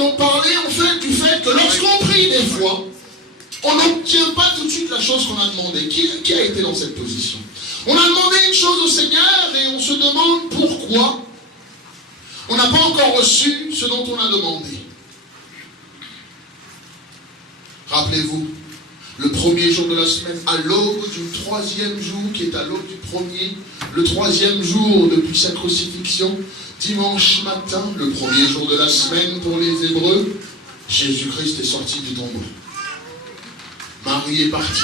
allons parler en fait du fait que lorsqu'on prie des fois, on n'obtient pas tout de suite la chose qu'on a demandé. Qui a été dans cette position? On a demandé une chose au Seigneur et on se demande pourquoi on n'a pas encore reçu ce dont on a demandé. Rappelez-vous, le premier jour de la semaine, à l'aube du troisième jour, qui est à l'aube du premier, le troisième jour depuis sa crucifixion, dimanche matin, le premier jour de la semaine pour les Hébreux, Jésus-Christ est sorti du tombeau. Marie est partie.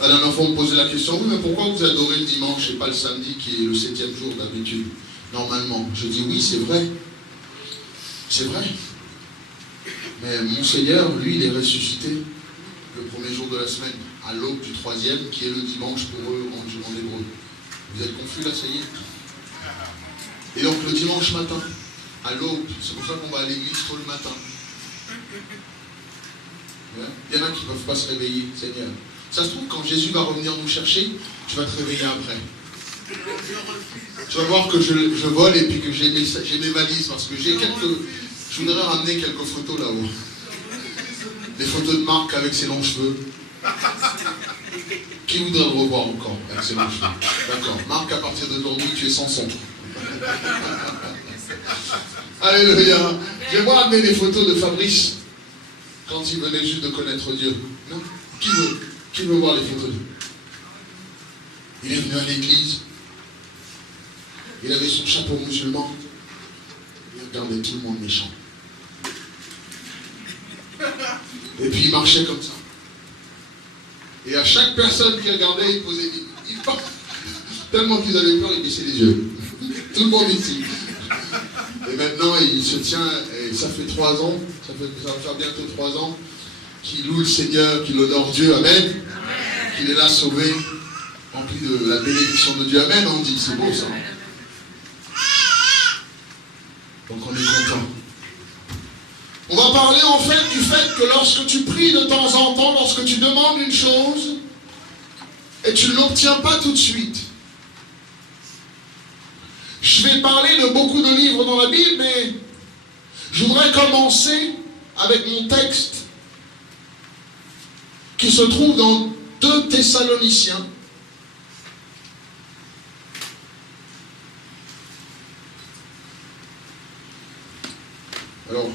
La dernière fois, on me posait la question, oui, mais pourquoi vous adorez le dimanche et pas le samedi, qui est le 7e jour d'habitude, normalement? Je dis, oui, c'est vrai. C'est vrai. Mais mon Seigneur, lui, il est ressuscité le premier jour de la semaine, à l'aube du troisième, qui est le dimanche pour eux en hébreu. Vous êtes confus là, ça y est? Et donc le dimanche matin, à l'aube, c'est pour ça qu'on va à l'église tôt le matin. Il y en a qui ne peuvent pas se réveiller, Seigneur. Ça se trouve, quand Jésus va revenir nous chercher, tu vas te réveiller après. Tu vas voir que je vole et puis que j'ai mes valises, parce que je voudrais ramener quelques photos là-haut. Des photos de Marc avec ses longs cheveux. Qui voudrait le revoir encore avec ses longs cheveux? D'accord. Marc, à partir d'aujourd'hui, tu es sans son. Alléluia. J'aimerais amener des photos de Fabrice quand il venait juste de connaître Dieu. Non? Qui veut voir les photos? Il est venu à l'église. Il avait son chapeau musulman. Il regardait tout le monde méchant. Et puis il marchait comme ça. Et à chaque personne qui regardait, il posait des... Tellement qu'ils avaient peur, il baissait les yeux. Tout le monde ici. Et maintenant, il se tient, et ça fait 3 ans, ça va faire bientôt 3 ans, qu'il loue le Seigneur, qu'il honore Dieu, amen. Qu'il est là sauvé, rempli de la bénédiction de Dieu, amen. On dit, c'est beau ça. Donc on est content. On va parler en fait du fait que lorsque tu pries de temps en temps, lorsque tu demandes une chose, et tu ne l'obtiens pas tout de suite. Je vais parler de beaucoup de livres dans la Bible, mais je voudrais commencer avec mon texte qui se trouve dans 2 Thessaloniciens. Alors,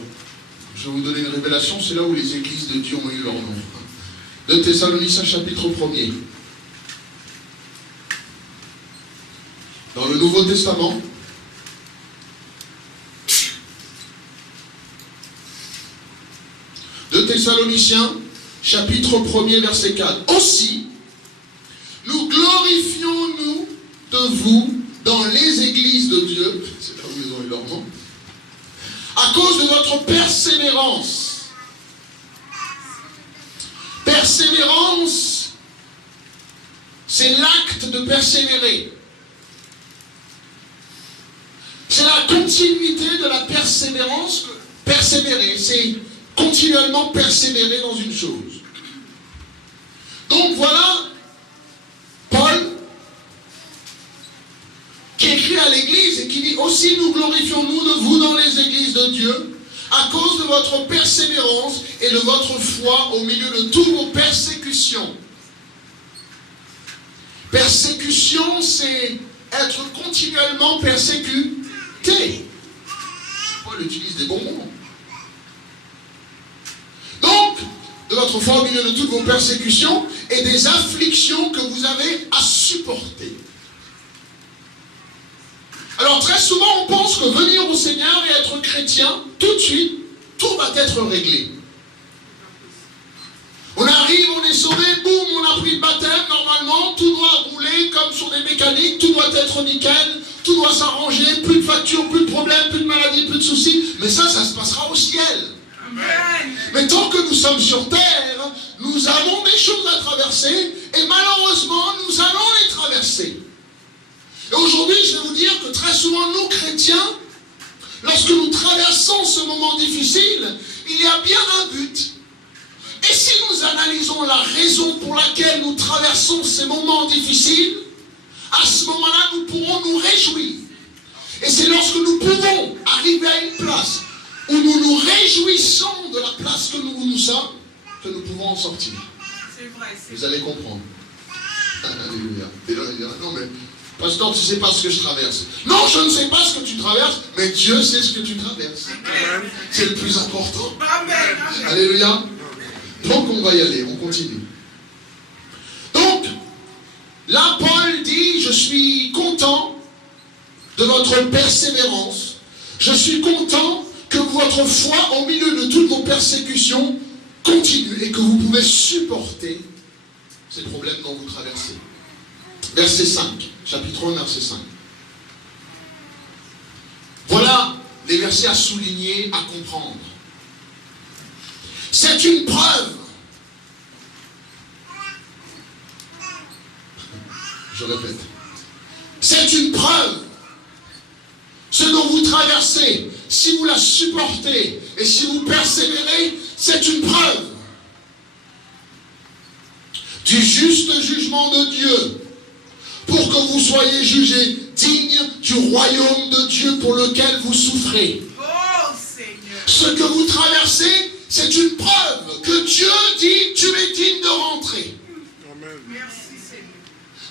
je vais vous donner une révélation, c'est là où les églises de Dieu ont eu leur nom. 2 Thessaloniciens chapitre 1er. Dans le Nouveau Testament, de Thessaloniciens, chapitre 1er, verset 4. Aussi, nous glorifions-nous de vous dans les églises de Dieu, c'est là où ils ont eu leur nom, à cause de votre persévérance. Persévérance, c'est l'acte de persévérer. C'est la continuité de la persévérance. Persévérer, c'est continuellement persévérer dans une chose. Donc voilà, Paul, qui écrit à l'église et qui dit aussi nous glorifions-nous de vous dans les églises de Dieu à cause de votre persévérance et de votre foi au milieu de toutes vos persécutions. Persécution, c'est être continuellement persécuté. Paul utilise des bons mots. Donc, de votre foi au milieu de toutes vos persécutions et des afflictions que vous avez à supporter. Alors très souvent on pense que venir au Seigneur et être chrétien, tout de suite, tout va être réglé. On arrive, on est sauvé, boum, on a pris le baptême, normalement, tout doit rouler comme sur des mécaniques, tout doit être nickel, tout doit s'arranger, plus de factures, plus de problèmes, plus de maladies, plus de soucis, mais ça se passera au ciel. Amen. Mais tant que nous sommes sur terre, nous avons des choses à traverser, et malheureusement, nous allons les traverser. Et aujourd'hui, je vais vous dire que très souvent, nous chrétiens, lorsque nous traversons ce moment difficile, il y a bien un but. Et si nous analysons la raison pour laquelle nous traversons ces moments difficiles, à ce moment-là, nous pourrons nous réjouir. Et c'est lorsque nous pouvons arriver à une place où nous nous réjouissons de la place que nous sommes, que nous pouvons en sortir. C'est vrai. Vous allez comprendre. Alléluia. Et là, il dira, non mais, pasteur, tu ne sais pas ce que je traverse. Non, je ne sais pas ce que tu traverses, mais Dieu sait ce que tu traverses. C'est le plus important. Amen. Alléluia. Donc on va y aller, on continue. Donc, là Paul dit, je suis content de votre persévérance. Je suis content que votre foi au milieu de toutes vos persécutions continue et que vous pouvez supporter ces problèmes dont vous traversez. Verset 5, chapitre 1, verset 5. Voilà les versets à souligner, à comprendre. C'est une preuve. Je répète. C'est une preuve. Ce dont vous traversez, si vous la supportez et si vous persévérez, c'est une preuve du juste jugement de Dieu pour que vous soyez jugés dignes du royaume de Dieu pour lequel vous souffrez. Oh Seigneur. Ce que vous traversez, c'est une preuve que Dieu dit, tu es digne de rentrer. Amen. Merci Seigneur.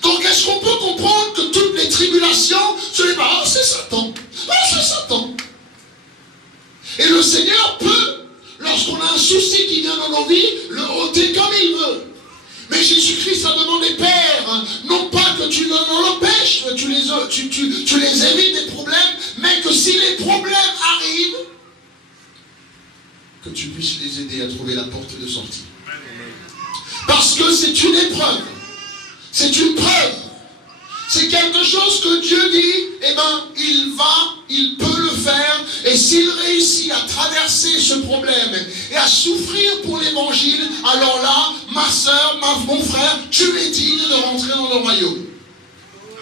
Donc est-ce qu'on peut comprendre que toutes les tribulations, ce n'est pas, c'est Satan. C'est Satan. Et le Seigneur peut, lorsqu'on a un souci qui vient dans nos vies, le ôter comme il veut. Mais Jésus-Christ a demandé, Père, non pas que tu en empêches, tu les évites des problèmes, mais que si les problèmes arrivent, que tu puisses les aider à trouver la porte de sortie. Parce que c'est une épreuve. C'est une preuve. C'est quelque chose que Dieu dit, eh bien, il peut le faire. Et s'il réussit à traverser ce problème et à souffrir pour l'évangile, alors là, ma soeur, mon frère, tu es digne de rentrer dans le royaume.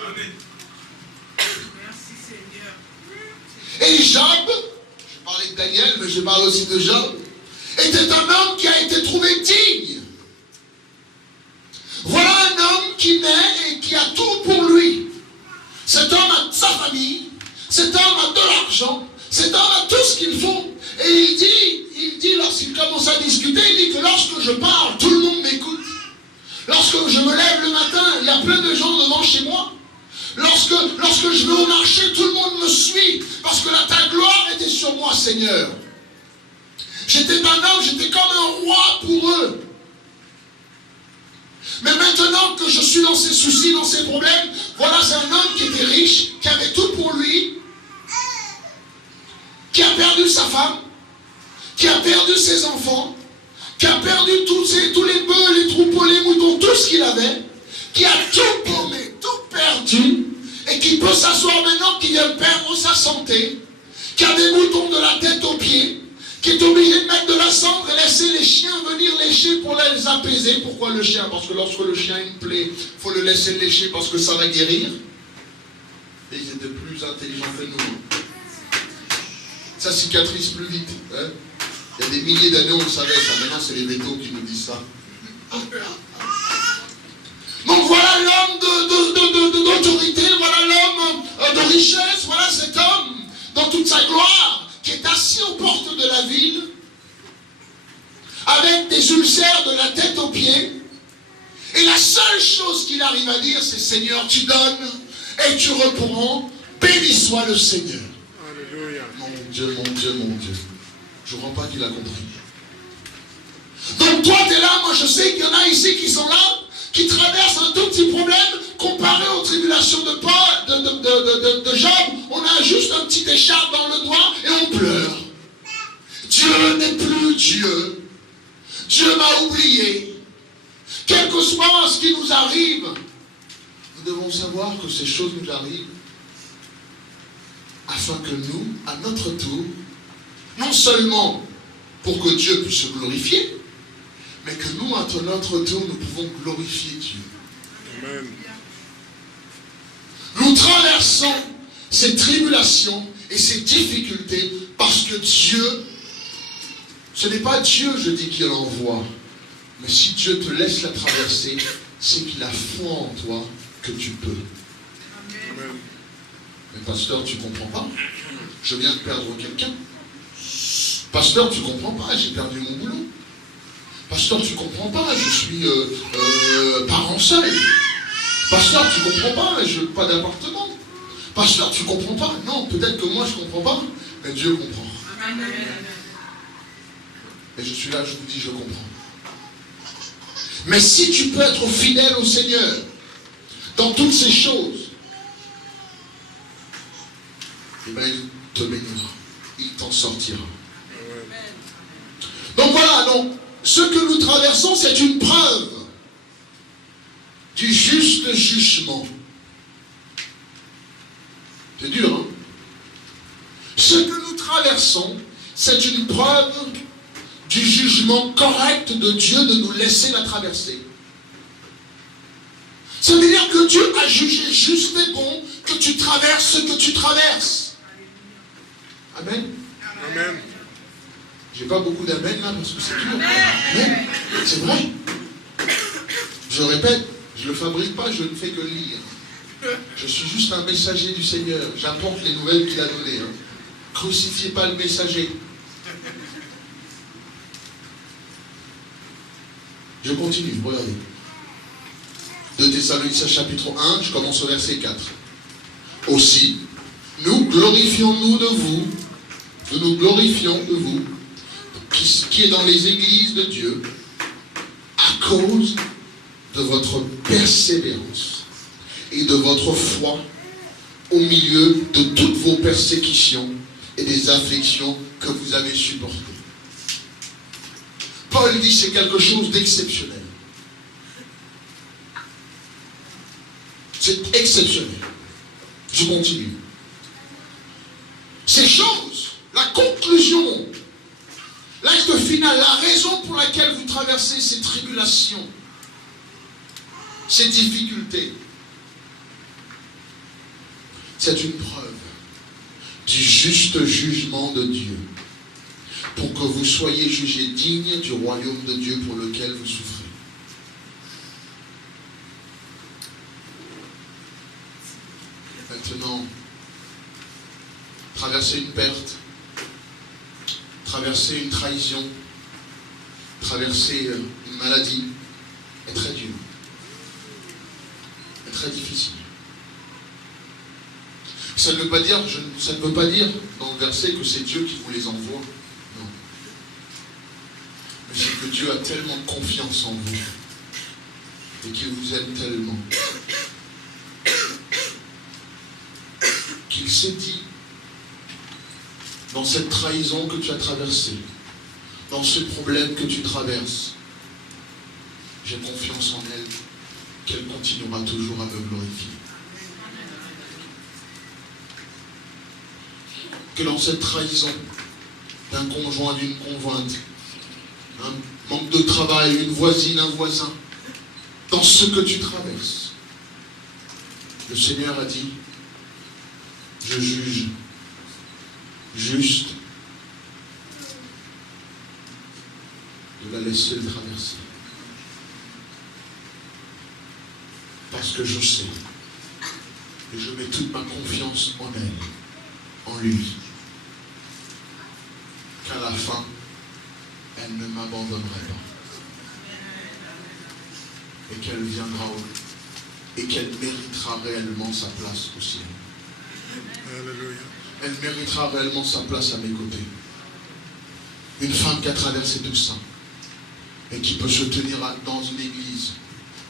Amen. Merci Seigneur. Et Job, je parlais de Daniel, mais je parle aussi de Job, était un homme qui a été trouvé digne. Voilà un homme qui naît et qui a tout pour lui. Cet homme a sa famille, cet homme a de l'argent, cet homme a tout ce qu'il faut. Et il dit lorsqu'il commence à discuter, il dit que lorsque je parle, tout le monde m'écoute. Lorsque je me lève le matin, il y a plein de gens devant chez moi. Lorsque je vais au marché, tout le monde me suit, parce que ta gloire était sur moi, Seigneur. J'étais un homme, j'étais comme un roi pour eux. Mais maintenant que je suis dans ces soucis, dans ces problèmes, voilà, c'est un homme qui était riche, qui avait tout pour lui, qui a perdu sa femme, qui a perdu ses enfants, qui a perdu tous les bœufs, les troupeaux, les moutons, tout ce qu'il avait, qui a tout paumé, tout perdu, et qui peut s'asseoir maintenant, qui vient perdre sa santé, qui a des boutons de la tête aux pieds, qui est obligé de mettre de la cendre et laisser les chiens venir lécher pour les apaiser. Pourquoi le chien? Parce que lorsque le chien a une plaie, il faut le laisser lécher parce que ça va guérir. Et ils étaient plus intelligents que nous. Ça cicatrise plus vite. Hein? Il y a des milliers d'années, on le savait ça. Maintenant, c'est les vétos qui nous disent ça. Donc voilà l'homme d'autorité, voilà l'homme de richesse, voilà cet homme dans toute sa gloire, qui est assis aux portes de la ville, avec des ulcères de la tête aux pieds, et la seule chose qu'il arrive à dire, c'est Seigneur, tu donnes et tu reprends, béni soit le Seigneur. Alléluia. Mon Dieu, mon Dieu, mon Dieu. Je ne crois pas qu'il a compris. Donc toi, tu es là, moi je sais qu'il y en a ici qui sont là, qui traversent un tout petit problème, comparé aux tribulations de Job. On a juste un petit écharpe dans le doigt et on pleure. Dieu n'est plus Dieu. Dieu m'a oublié. Quel que soit ce qui nous arrive, nous devons savoir que ces choses nous arrivent afin que nous, à notre tour, non seulement pour que Dieu puisse se glorifier, mais que nous, à notre tour, nous pouvons glorifier Dieu. Amen. Nous traversons ces tribulations et ces difficultés parce que Dieu, ce n'est pas Dieu, je dis, qui l'envoie, mais si Dieu te laisse la traverser, c'est qu'il a foi en toi que tu peux. Amen. Mais pasteur, tu ne comprends pas? Je viens de perdre quelqu'un. Pasteur, tu comprends pas, j'ai perdu mon boulot. Pasteur, tu comprends pas, je suis parent seul. Pasteur, tu comprends pas, je n'ai pas d'appartement. Pasteur, tu comprends pas. Non, peut-être que moi je comprends pas, mais Dieu comprend. Amen. Et je suis là, je vous dis, je comprends. Mais si tu peux être fidèle au Seigneur dans toutes ces choses, eh bien, il te bénira. Il t'en sortira. Donc voilà, donc, ce que nous traversons, c'est une preuve du juste jugement. C'est dur, hein? Ce que nous traversons, c'est une preuve du jugement correct de Dieu de nous laisser la traverser. Ça veut dire que Dieu a jugé juste et bon que tu traverses ce que tu traverses. Amen. Amen. J'ai pas beaucoup d'amen là parce que c'est dur. Amen. C'est vrai. Je répète, je ne le fabrique pas, je ne fais que lire. Je suis juste un messager du Seigneur. J'apporte les nouvelles qu'il a données. Hein. Crucifiez pas le messager. Je continue, regardez. 2 Thessaloniciens chapitre 1, je commence au verset 4. Aussi, nous glorifions-nous de vous, qui est dans les églises de Dieu, à cause de votre persévérance et de votre foi au milieu de toutes vos persécutions et des afflictions que vous avez supportées. Paul dit c'est quelque chose d'exceptionnel. C'est exceptionnel. Je continue. Ces choses, la conclusion, l'acte final, la raison pour laquelle vous traversez ces tribulations, ces difficultés, c'est une preuve du juste jugement de Dieu, pour que vous soyez jugés dignes du royaume de Dieu pour lequel vous souffrez. Maintenant, traverser une perte, traverser une trahison, traverser une maladie est très dur, est très difficile. Ça ne veut pas dire dans le verset que c'est Dieu qui vous les envoie. Non. Mais c'est que Dieu a tellement confiance en vous et qu'il vous aime tellement qu'il s'est dit, dans cette trahison que tu as traversée, dans ce problème que tu traverses, j'ai confiance en elle, qu'elle continuera toujours à me glorifier. Que dans cette trahison d'un conjoint, d'une conjointe, un manque de travail, une voisine, un voisin, dans ce que tu traverses, le Seigneur a dit, je juge juste de la laisser le traverser. Parce que je sais, et je mets toute ma confiance en elle, en lui, qu'à la fin, elle ne m'abandonnerait pas. Et qu'elle viendra et qu'elle méritera réellement sa place au ciel. Alléluia. Elle méritera réellement sa place à mes côtés. Une femme qui a traversé tout ça et qui peut se tenir dans une église,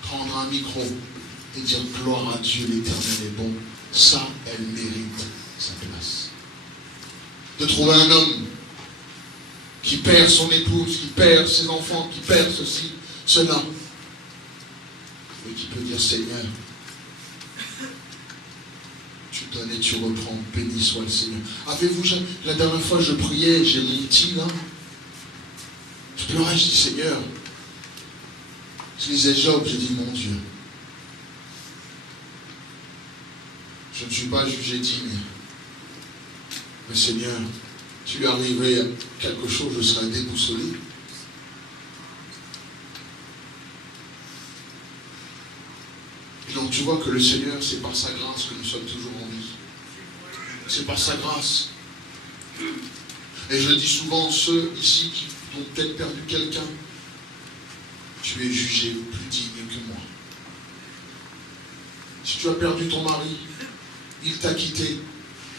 prendre un micro et dire gloire à Dieu, l'Éternel est bon, ça, elle mérite sa place. De trouver un homme qui perd son épouse, qui perd ses enfants, qui perd ceci, cela, et qui peut dire Seigneur, tu donnes et tu reprends, béni soit le Seigneur. Avez-vous jamais, la dernière fois je priais, j'ai mon petit là, je pleurais, je dis Seigneur, je lisais Job, je dis mon Dieu, je ne suis pas jugé digne, mais Seigneur, tu lui arriverais quelque chose, je serais déboussolé. Et donc tu vois que le Seigneur, c'est par sa grâce que nous sommes toujours en vie. C'est par sa grâce. Et je dis souvent, ceux ici qui ont peut-être perdu quelqu'un, tu es jugé plus digne que moi. Si tu as perdu ton mari, il t'a quitté,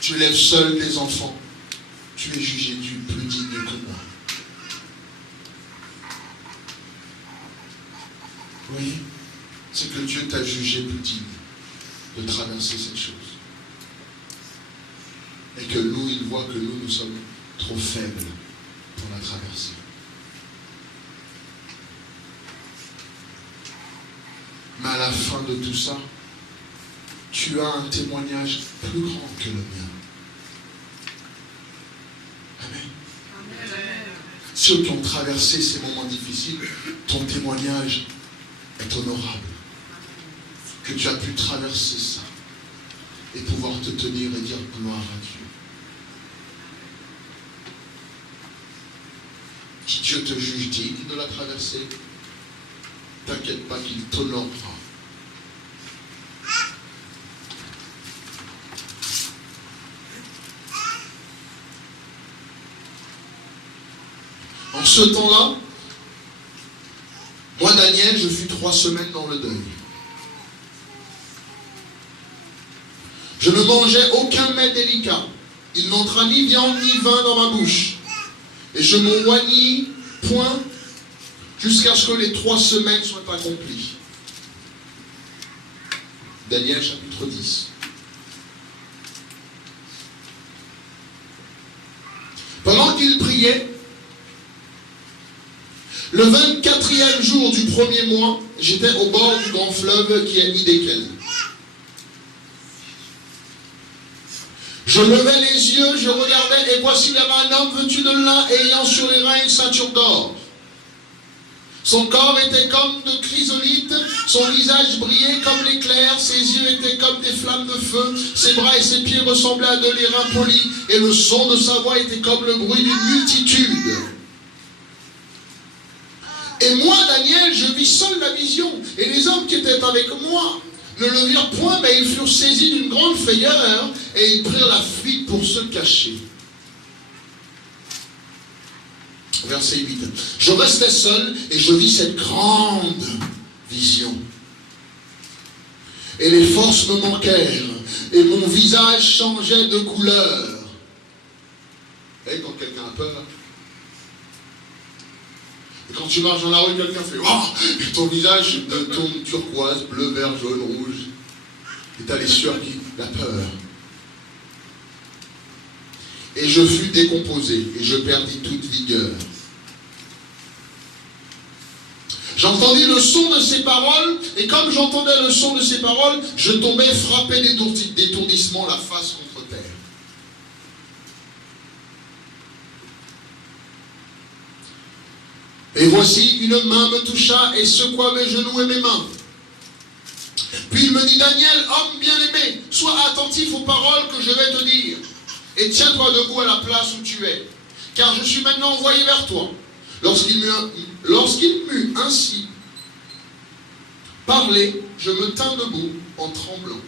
tu élèves seul des enfants, tu es jugé plus digne que moi. Vous voyez? C'est que Dieu t'a jugé plus digne de traverser cette chose. Et que nous, il voit que nous sommes trop faibles pour la traverser. Mais à la fin de tout ça, tu as un témoignage plus grand que le mien. Amen. Amen. Ceux qui ont traversé ces moments difficiles, ton témoignage est honorable. Que tu as pu traverser ça et pouvoir te tenir et dire gloire à Dieu. Si Dieu te juge digne de la traverser, t'inquiète pas qu'il t'honorera. En ce temps-là, moi, Daniel, je fus 3 semaines dans le deuil. Je ne mangeais aucun mets délicat. Il n'entra ni viande ni vin dans ma bouche. Et je m'éloignis point jusqu'à ce que les 3 semaines soient accomplies. Daniel chapitre 10. Pendant qu'il priait, le 24e jour du premier mois, j'étais au bord du grand fleuve qui est Hidékel. Je levais les yeux, je regardais, et voici il y avait un homme vêtu de lin, ayant sur les reins une ceinture d'or. Son corps était comme de chrysolite, son visage brillait comme l'éclair, ses yeux étaient comme des flammes de feu, ses bras et ses pieds ressemblaient à de l'airain poli, et le son de sa voix était comme le bruit d'une multitude. Et moi, Daniel, je vis seul la vision, et les hommes qui étaient avec moi ne le virent point, mais ils furent saisis d'une grande frayeur, et ils prirent la fuite pour se cacher. Verset 8. Je restais seul, et je vis cette grande vision. Et les forces me manquèrent, et mon visage changeait de couleur. Et quand quelqu'un a peur, et quand tu marches dans la rue, quelqu'un fait « Oh !» et ton visage tourne turquoise, bleu, vert, jaune, rouge. Et t'as les sueurs qui... la peur. Et je fus décomposé, et je perdis toute vigueur. J'entendis le son de ses paroles, et comme j'entendais le son de ses paroles, je tombais frappé d'étourdissement, la face contre terre. Et voici, une main me toucha et secoua mes genoux et mes mains. Puis il me dit, Daniel, homme bien-aimé, sois attentif aux paroles que je vais te dire, et tiens-toi debout à la place où tu es, car je suis maintenant envoyé vers toi. Lorsqu'il m'eut ainsi parlé, je me tins debout en tremblant.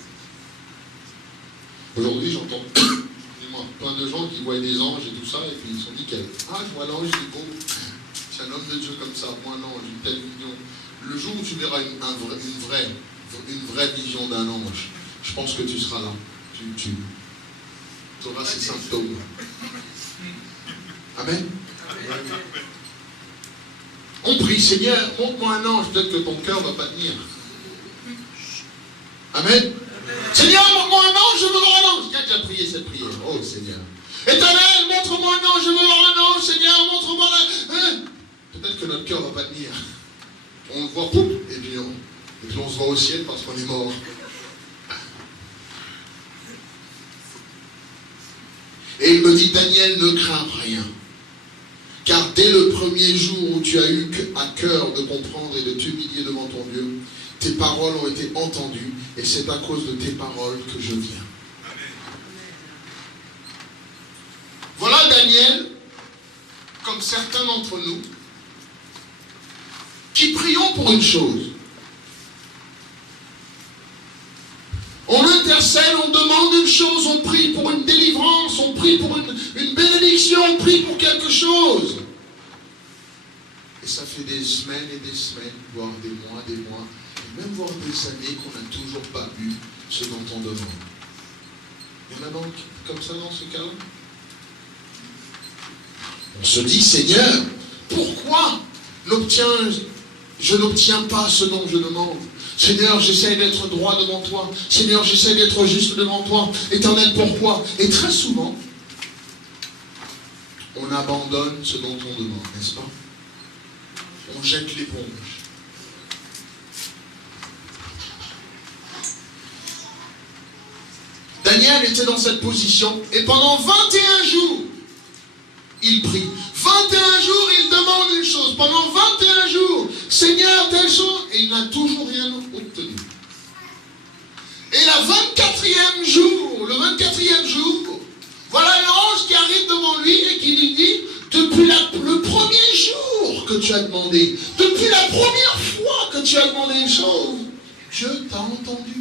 Aujourd'hui, j'entends plein de gens qui voient des anges et tout ça, et puis ils sont nickel. Ah, je vois l'ange, il est beau. C'est un homme de Dieu comme ça, moi non, une telle vision. Le jour où tu verras une vraie vision d'un ange, je pense que tu seras là. Tu auras ces symptômes. Amen. On prie, Seigneur, montre-moi un ange, peut-être que ton cœur ne va pas tenir. Amen. Seigneur, montre-moi un ange, je veux voir un ange. Qui a déjà prié cette prière? Oh Seigneur. Éternel, montre-moi un ange, je veux voir un ange. Seigneur, montre-moi un... Peut-être que notre cœur ne va pas tenir. On le voit, pouf, et puis on se voit au ciel parce qu'on est mort. Et il me dit, Daniel, ne crains rien. Car dès le premier jour où tu as eu à cœur de comprendre et de t'humilier devant ton Dieu, tes paroles ont été entendues, et c'est à cause de tes paroles que je viens. Voilà Daniel, comme certains d'entre nous, qui prions pour une chose. On intercède universel, on demande une chose, on prie pour une délivrance, on prie pour une bénédiction, on prie pour quelque chose. Et ça fait des semaines, voire des mois, et même voire des années qu'on n'a toujours pas eu ce dont on demande. Il y en a donc comme ça dans ce cas-là. On se dit, Seigneur, pourquoi je n'obtiens pas ce dont je demande? Seigneur, j'essaie d'être droit devant toi. Seigneur, j'essaie d'être juste devant toi. Éternel, pourquoi? Et très souvent, on abandonne ce dont on demande, n'est-ce pas? On jette l'éponge. Daniel était dans cette position et pendant 21 jours, il prie. 21 jours, il demande une chose. Pendant 21 jours, Seigneur, telle chose, et il n'a toujours rien obtenu. Et le 24e jour, voilà un ange qui arrive devant lui et qui lui dit, depuis le premier jour que tu as demandé, depuis la première fois que tu as demandé une chose, Dieu t'a entendu.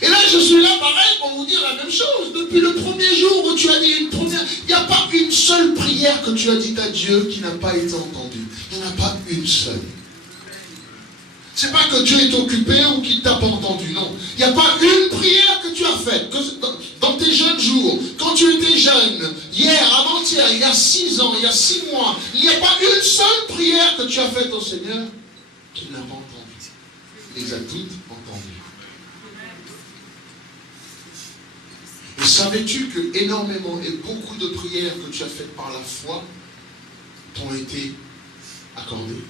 Et là, je suis là, pareil, pour vous dire la même chose. Depuis le premier jour où tu as dit une première... Il n'y a pas une seule prière que tu as dite à Dieu qui n'a pas été entendue. Il n'y en a pas une seule. C'est pas que Dieu est occupé ou qu'il ne t'a pas entendu, non. Il n'y a pas une prière que tu as faite. Dans tes jeunes jours, quand tu étais jeune, hier, avant-hier, il y a 6 ans, il y a 6 mois, il n'y a pas une seule prière que tu as faite au Seigneur qu'il n'a pas entendue. Il les a toutes entendues. Et savais-tu que énormément et beaucoup de prières que tu as faites par la foi t'ont été accordées?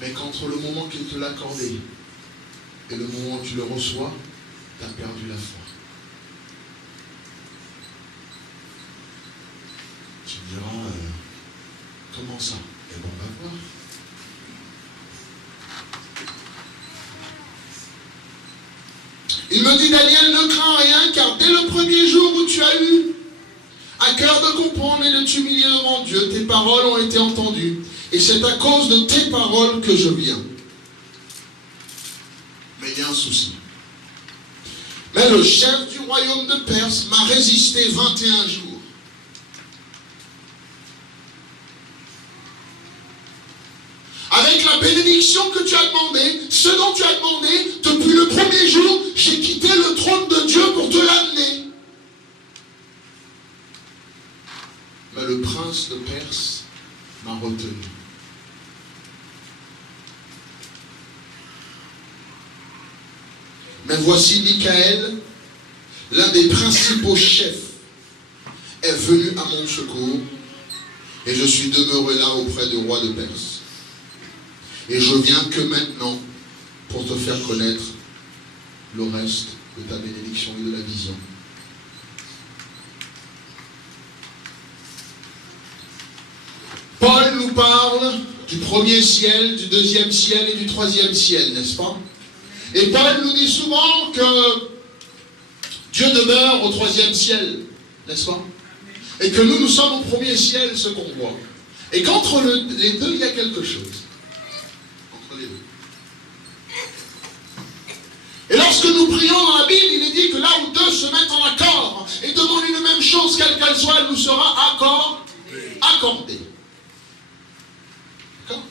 Mais qu'entre le moment qu'il te l'a accordé et le moment où tu le reçois, tu as perdu la foi. Tu me diras, comment ça? Eh bien, on va voir. Il me dit, Daniel, ne crains rien, car dès le premier jour où tu as eu à cœur de comprendre et de t'humilier devant Dieu, tes paroles ont été entendues. Et c'est à cause de tes paroles que je viens. Mais il y a un souci. Mais le chef du royaume de Perse m'a résisté 21 jours. Avec la bénédiction que tu as demandé, ce dont tu as demandé, depuis le premier jour, j'ai quitté le trône de Dieu pour te l'amener. Mais le prince de Perse m'a retenu. Mais voici Michael, l'un des principaux chefs, est venu à mon secours, et je suis demeuré là auprès du roi de Perse. Et je viens que maintenant pour te faire connaître le reste de ta bénédiction et de la vision. Paul nous parle du premier ciel, du deuxième ciel et du troisième ciel, n'est-ce pas? Et Paul nous dit souvent que Dieu demeure au troisième ciel, n'est-ce pas? Et que nous sommes au premier ciel, ce qu'on voit. Et qu'entre les deux, il y a quelque chose. Entre les deux. Et lorsque nous prions dans la Bible, il est dit que là où deux se mettent en accord et demandent une même chose, quelle qu'elle soit, elle nous sera accordée. D'accord?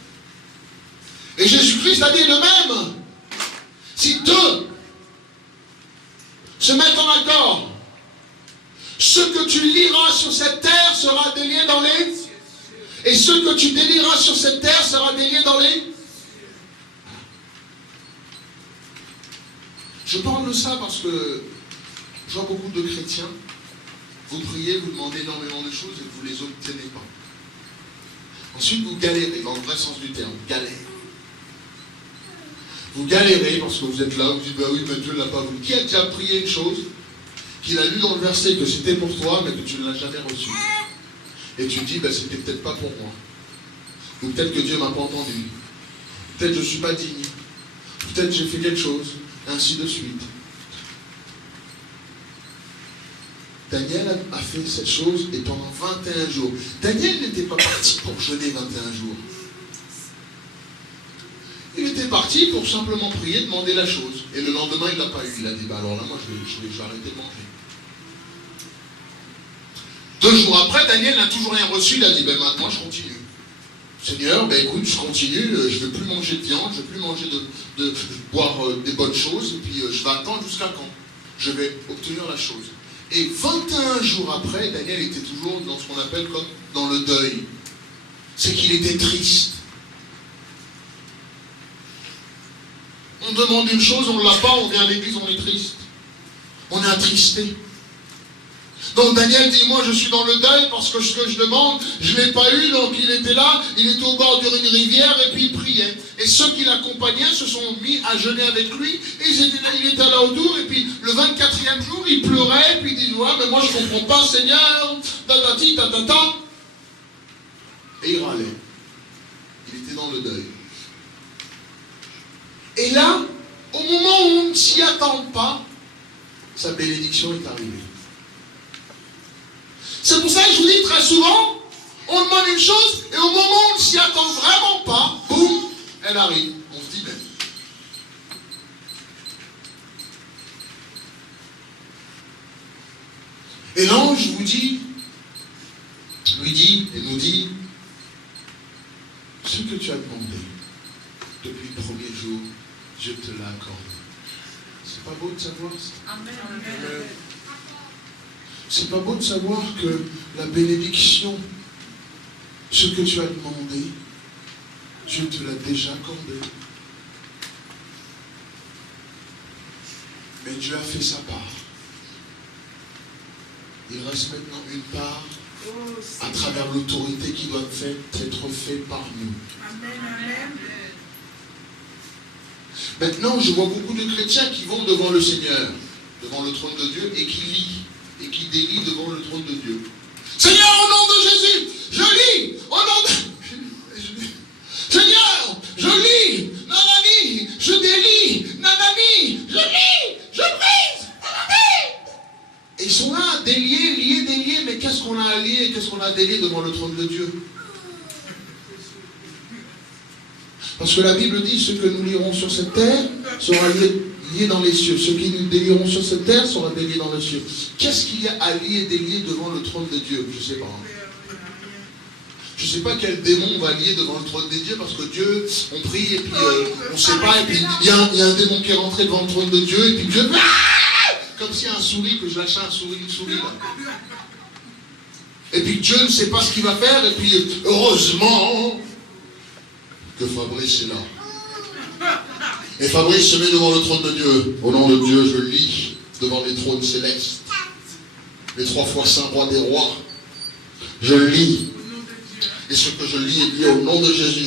Et Jésus-Christ a dit le même. Si deux se mettent en accord, ce que tu liras sur cette terre sera délié dans les... Et ce que tu délieras sur cette terre sera délié dans les... Je parle de ça parce que je vois beaucoup de chrétiens, vous priez, vous demandez énormément de choses et vous ne les obtenez pas. Ensuite, vous galérez, dans le vrai sens du terme, galérez. Vous galérez parce que vous êtes là, vous dites, bah oui, mais Dieu ne l'a pas voulu. Qui a déjà prié une chose, qu'il a lu dans le verset que c'était pour toi, mais que tu ne l'as jamais reçu? Et tu te dis, bah c'était peut-être pas pour moi. Ou peut-être que Dieu ne m'a pas entendu. Peut-être que je ne suis pas digne. Peut-être que j'ai fait quelque chose. Ainsi de suite. Daniel a fait cette chose et pendant 21 jours. Daniel n'était pas parti pour jeûner 21 jours. Il était parti pour simplement prier, demander la chose. Et le lendemain, il ne l'a pas eu. Il a dit, bah alors là, moi, je vais arrêter de manger. 2 jours après, Daniel n'a toujours rien reçu. Il a dit, ben maintenant, je continue. Seigneur, ben écoute, je continue. Je ne veux plus manger de viande, je ne veux plus manger de boire des bonnes choses. Et puis, je vais attendre jusqu'à quand je vais obtenir la chose. Et 21 jours après, Daniel était toujours dans ce qu'on appelle comme dans le deuil. C'est qu'il était triste. On demande une chose, on ne l'a pas, on vient à l'église, on est triste. On est attristé. Donc Daniel dit, moi je suis dans le deuil parce que ce que je demande, je ne l'ai pas eu. Donc il était là, il était au bord d'une rivière et puis il priait. Et ceux qui l'accompagnaient se sont mis à jeûner avec lui. Et il était là autour et puis le 24e jour, il pleurait. Et puis il dit, ouais, mais moi je ne comprends pas, Seigneur, tatati, tatata. Et il râlait. Il était dans le deuil. Et là, au moment où on ne s'y attend pas, sa bénédiction est arrivée. C'est pour ça que je vous dis très souvent, on demande une chose, et au moment où on ne s'y attend vraiment pas, boum, elle arrive. On se dit même. Et l'ange lui dit, et nous dit, ce que tu as demandé depuis le premier jour, Dieu te l'a accordé. C'est pas beau de savoir ça? Amen. C'est pas beau de savoir que la bénédiction, ce que tu as demandé, Dieu te l'a déjà accordé. Mais Dieu a fait sa part. Il reste maintenant une part à travers l'autorité qui doit être faite par nous. Amen. Maintenant, je vois beaucoup de chrétiens qui vont devant le Seigneur, devant le trône de Dieu, et qui lient, et qui délient devant le trône de Dieu. Seigneur, au nom de Jésus, je lis, au nom de... Seigneur, je lis, nanani, je délie, nanani, je lis, je brise, nanani. Et ils sont là, déliés, mais qu'est-ce qu'on a à lier, qu'est-ce qu'on a à délier devant le trône de Dieu? Parce que la Bible dit, ce que nous lirons sur cette terre sera lié dans les cieux. Ce qui nous délieront sur cette terre sera délié dans les cieux. Qu'est-ce qu'il y a à lier et délier devant le trône de Dieu? Je ne sais pas. Je ne sais pas quel démon va lier devant le trône de Dieu, parce que Dieu, on prie et puis on ne sait pas, et puis il y a un démon qui est rentré devant le trône de Dieu, et puis Dieu, comme s'il y a un souris, que je lâchais une souris là. Et puis Dieu ne sait pas ce qu'il va faire, et puis heureusement que Fabrice est là. Et Fabrice se met devant le trône de Dieu. Au nom de Dieu, je lis devant les trônes célestes, les 3 fois saint roi des rois. Je lis. Et ce que je lis est lié au nom de Jésus.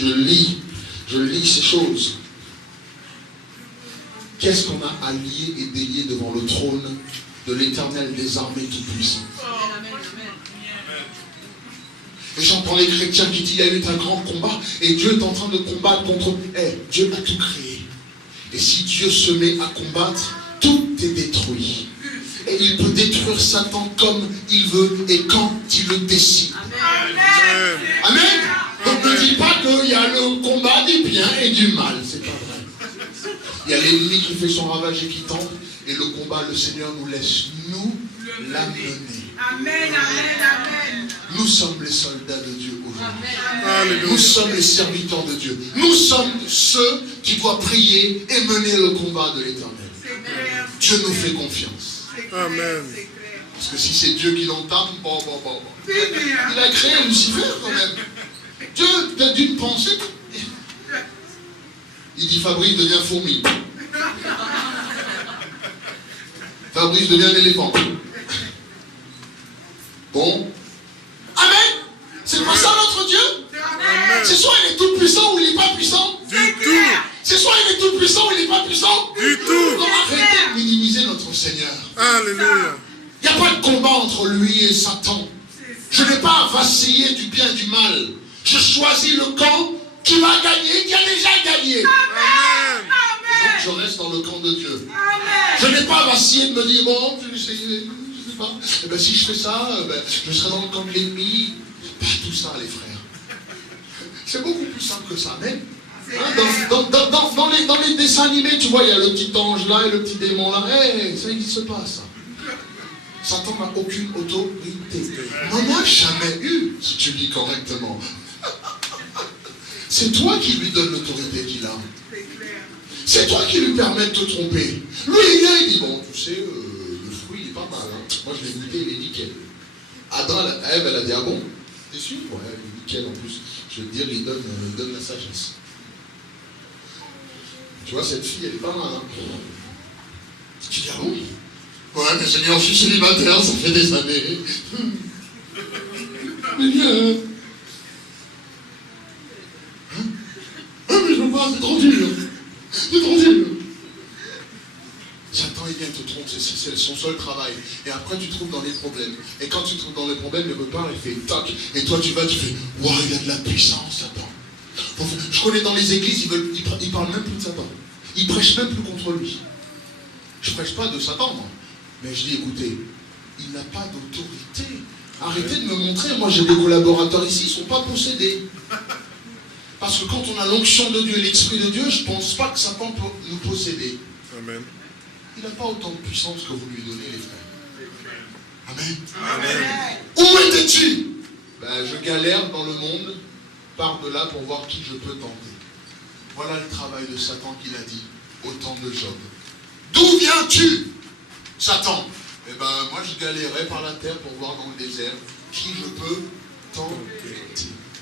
Je lis ces choses. Qu'est-ce qu'on a à lier et délier devant le trône de l'Éternel des armées tout-puissant? Et j'entends les chrétiens qui disent, il y a eu un grand combat et Dieu est en train de combattre contre... Dieu a tout créé. Et si Dieu se met à combattre, tout est détruit. Et il peut détruire Satan comme il veut et quand il le décide. Amen. Amen. Donc ne dis pas qu'il y a le combat du bien et du mal. C'est pas vrai. Il y a l'ennemi qui fait son ravage et qui tombe. Et le combat, le Seigneur nous laisse, nous, l'amener. Amen. Nous sommes les soldats de Dieu aujourd'hui. Nous sommes les serviteurs de Dieu. Nous sommes ceux qui doivent prier et mener le combat de l'Éternel. Dieu nous fait confiance. Amen. Parce que si c'est Dieu qui l'entame, bon. Il a créé Lucifer quand même. Dieu a d'une pensée. Il dit Fabrice devient fourmi. Fabrice devient un éléphant. Bon. Amen. C'est pas ça notre Dieu. C'est soit il est tout puissant ou il n'est pas puissant. Du tout. C'est soit il est tout puissant ou il n'est pas puissant. Du tout. Donc arrêtez de minimiser notre Seigneur. Alléluia. Il n'y a pas de combat entre lui et Satan. Je n'ai pas à vaciller du bien et du mal. Je choisis le camp qui va gagner, qui a déjà gagné. Amen. Donc je reste dans le camp de Dieu. Je n'ai pas à vaciller de me dire, bon, je sais pas. Eh ben, si je fais ça, je serai dans le camp de l'ennemi. Pas tout ça, les frères. C'est beaucoup plus simple que ça, même. Hein? Dans les dessins animés, tu vois, il y a le petit ange là et le petit démon là. Hey, ça n'existe pas, ça. Satan n'a aucune autorité. On n'en a jamais eu, si tu le dis correctement. C'est toi qui lui donne l'autorité qu'il a. C'est toi qui lui permets de te tromper. Lui, il vient, il dit, bon, tu sais, le fruit, il est pas mal. Hein. Moi, je l'ai goûté, il est nickel. Adam, Ève, elle a dit, ah bon? T'es sûr? Ouais, il est nickel en plus. Je veux dire, il donne la sagesse. Tu vois, cette fille, elle est pas mal. Hein. Tu dis, ah bon? Ouais, mais Seigneur, je suis célibataire, ça fait des années. Mais viens. Hein? Ah, mais je veux pas, c'est trop dur. C'est trop dur. Satan, il vient te tromper, c'est son seul travail. Et après, tu te trouves dans les problèmes. Et quand tu te trouves dans les problèmes, le repas, il fait tac. Et toi, tu vas, tu fais, waouh, il a de la puissance, Satan. Je connais dans les églises, ils parlent même plus de Satan. Ils prêchent même plus contre lui. Je prêche pas de Satan, moi. Mais je dis, écoutez, il n'a pas d'autorité. Arrêtez de me montrer. Moi, j'ai des collaborateurs ici, ils ne sont pas possédés. Parce que quand on a l'onction de Dieu et l'Esprit de Dieu, je ne pense pas que Satan peut nous posséder. Amen. Il n'a pas autant de puissance que vous lui donnez, les frères. Amen. Amen. Où étais-tu? Je galère dans le monde, par-delà pour voir qui je peux tenter. Voilà le travail de Satan qu'il a dit au temps de Job. D'où viens-tu, Satan? Moi je galérais par la terre pour voir dans le désert qui je peux tenter.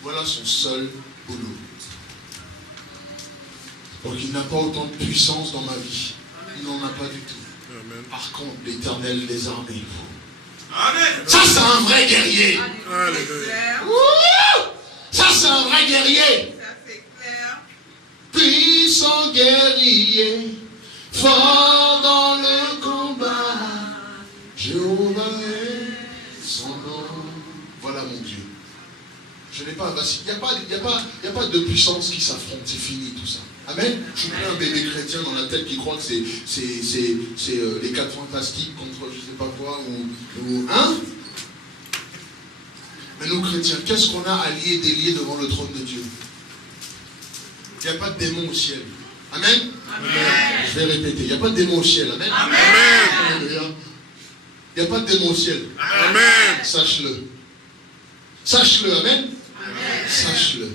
Voilà son seul boulot. Donc il n'a pas autant de puissance dans ma vie. Il n'en a pas du tout. Amen. Par contre, l'Éternel des armées. Amen. Ça, c'est un vrai guerrier. Alléluia. Ça, c'est un vrai guerrier. Ça, c'est clair. Puissant guerrier, fort dans le combat. Jéhovah est son nom. Voilà mon Dieu. Je n'ai pas. Il n'y a pas de puissance qui s'affronte. C'est fini tout ça. Amen. Je suis plus un bébé chrétien dans la tête qui croit que c'est les 4 fantastiques contre je ne sais pas quoi ou hein. Mais nous chrétiens, qu'est-ce qu'on a à lier et délier devant le trône de Dieu? Il n'y a pas de démon au ciel. Amen. Amen. Je vais répéter. Il n'y a pas de démon au ciel. Amen. Amen. Il n'y a pas de démon au ciel. Amen. Sache-le. Sache-le. Amen. Amen. Sache-le.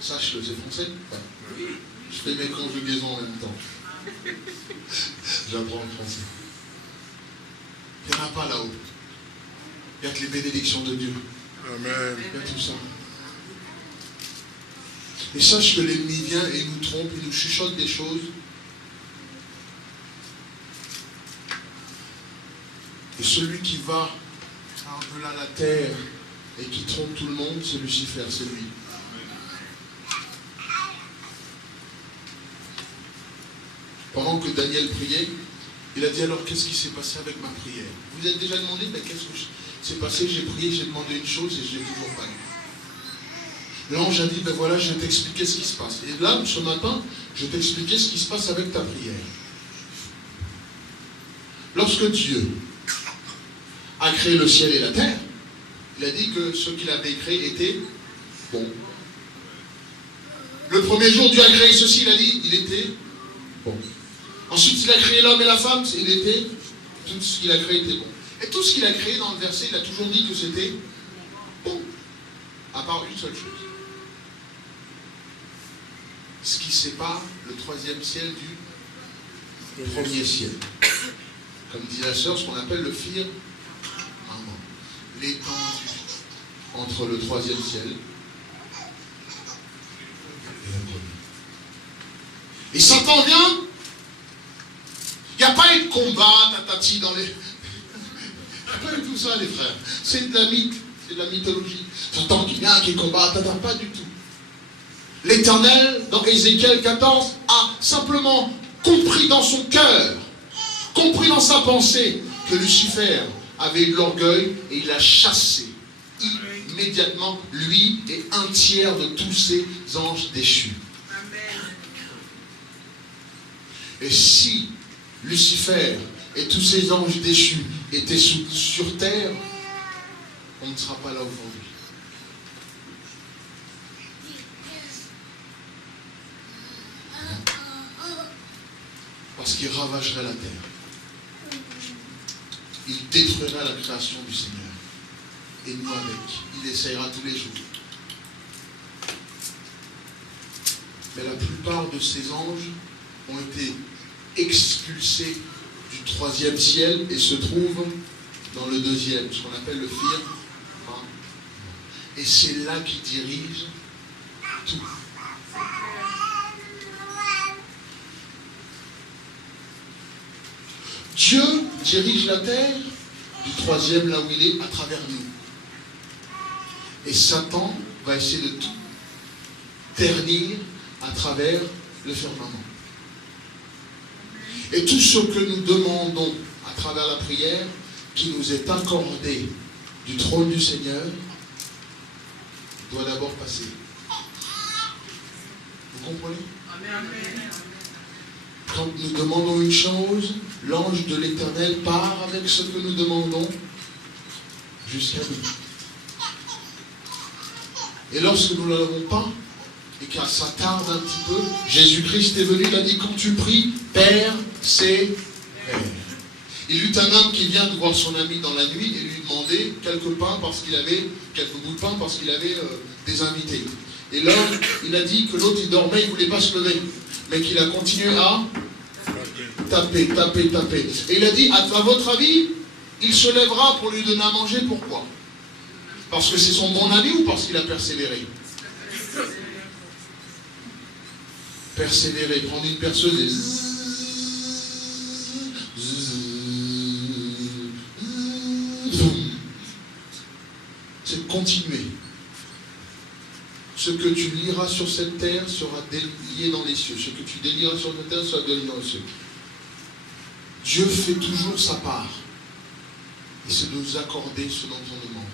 Sache-le. C'est français? Ouais. Je fais mes conjugaisons en même temps. J'apprends le français. Il n'y en a pas là-haut. Il n'y a que les bénédictions de Dieu. Amen. Il y a tout ça. Et sache que l'ennemi vient et nous trompe, il nous chuchote des choses. Et celui qui va par-delà la terre et qui trompe tout le monde, c'est Lucifer, c'est lui. Pendant que Daniel priait, il a dit alors qu'est-ce qui s'est passé avec ma prière? Vous vous êtes déjà demandé qu'est-ce que s'est passé? J'ai prié, j'ai demandé une chose et je ne l'ai toujours pas eu. L'ange a dit voilà, je vais t'expliquer ce qui se passe. Et là, ce matin, je vais t'expliquer ce qui se passe avec ta prière. Lorsque Dieu a créé le ciel et la terre, il a dit que ce qu'il avait créé était bon. Le premier jour, Dieu a créé ceci, il a dit, il était bon. Ensuite, il a créé l'homme et la femme, tout ce qu'il a créé était bon. Et tout ce qu'il a créé dans le verset, il a toujours dit que c'était bon. À part une seule chose. Ce qui sépare le troisième ciel du premier ciel. Comme dit la sœur, ce qu'on appelle le firmament. L'étendue entre le troisième ciel et le premier. Et Satan vient. Il n'y a pas eu de combat, tatati, dans les... Il n'y a pas eu tout ça, les frères. C'est de la mythe, c'est de la mythologie. Satan qui vient, qui combat, pas du tout. L'Éternel, dans Ézéchiel 14, a simplement compris dans son cœur, compris dans sa pensée, que Lucifer avait eu de l'orgueil et il l'a chassé immédiatement, lui et un tiers de tous ses anges déchus. Et si Lucifer et tous ses anges déchus étaient sur terre, on ne sera pas là aujourd'hui. Parce qu'il ravagerait la terre. Il détruira la création du Seigneur. Et nous avec. Il essayera tous les jours. Mais la plupart de ces anges ont été expulsés du 3e ciel et se trouvent dans le 2e, ce qu'on appelle le firmament. Et c'est là qu'il dirige tout. Dieu dirige la terre du 3e là où il est, à travers nous. Et Satan va essayer de tout ternir à travers le firmament. Et tout ce que nous demandons à travers la prière, qui nous est accordé du trône du Seigneur, doit d'abord passer. Vous comprenez? Amen. Quand nous demandons une chose, l'ange de l'Éternel part avec ce que nous demandons jusqu'à nous. Et lorsque nous ne l'avons pas, et que ça tarde un petit peu, Jésus-Christ est venu, il a dit, quand tu pries, persévère. Il eut un homme qui vient de voir son ami dans la nuit et lui demander quelques pains parce qu'il avait, quelques bouts de pain parce qu'il avait des invités. Et l'homme, il a dit que l'autre il dormait, il ne voulait pas se lever, mais qu'il a continué à taper. Et il a dit, à votre avis, il se lèvera pour lui donner à manger, pourquoi? Parce que c'est son bon ami ou parce qu'il a persévéré? Persévérer, prendre une perceuse et c'est continuer. Ce que tu liras sur cette terre sera délié dans les cieux. Ce que tu délieras sur cette terre sera délié dans les cieux. Dieu fait toujours sa part. Et c'est de nous accorder ce dont on demande.